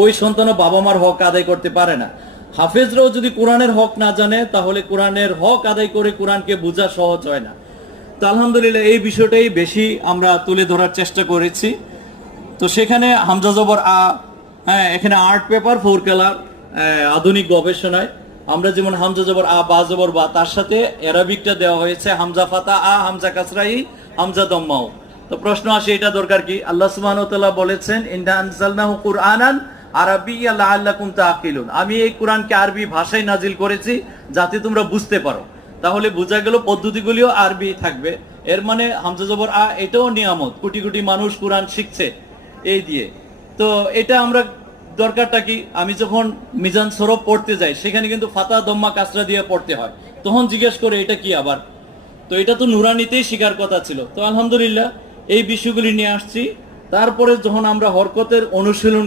ওই সন্তানও বাবা মার হক আদায় করতে পারে না। হাফেজরাও যদি কোরআনের হক না জানে তাহলে কোরআনের হক আদায় করে কোরআনকে বোঝা সহজ হয় না। তো আলহামদুলিল্লাহ এই বিষয়টাই বেশি আমরা তুলে ধরার চেষ্টা করেছি। তো সেখানে হামজা জবর আ, হ্যাঁ এখানে আর্ট পেপার 4 কালার আধুনিক গবেষণায় আমরা যেমন হামজা জবর আ বা জবর বা তার সাথে অ্যারাবিকটা দেওয়া হয়েছে হামজা ফাতা আ হামজা কাসরাই হামজা দম্মাও। তো প্রশ্ন আসে এটা দরকার কি? আল্লাহ সুবহানাহু ওয়া তাআলা বলেছেন ইন্না আনজালনাহু কুরআনান আরাবিয়্যান লাআল্লাকুম তাআকিলুন, আমি এই কোরআনকে আরবি ভাষায় নাজিল করেছি যাতে তোমরা বুঝতে পারো। তাহলে বোঝা গেল পদ্ধতিগুলিও আরবি থাকবে। এর মানে হামজা জবর আ এটাও নিয়ামত, কোটি কোটি মানুষ কোরআন শিখছে এই দিয়ে। তো এটা আমরা দরকারটা কি? আমি যখন মিজান সরব পড়তে যাই সেখানে কিন্তু ফাতা দম্মা কাসরা দিয়ে পড়তে হয়, তখন জিজ্ঞেস করে এটা কি আবার? তো এটা তো নুরানিতেই শিকার কথা ছিল। তো আলহামদুলিল্লাহ এই বিষয়গুলি নিয়ে আসছি। তারপরে যখন আমরা হরকতের অনুশীলন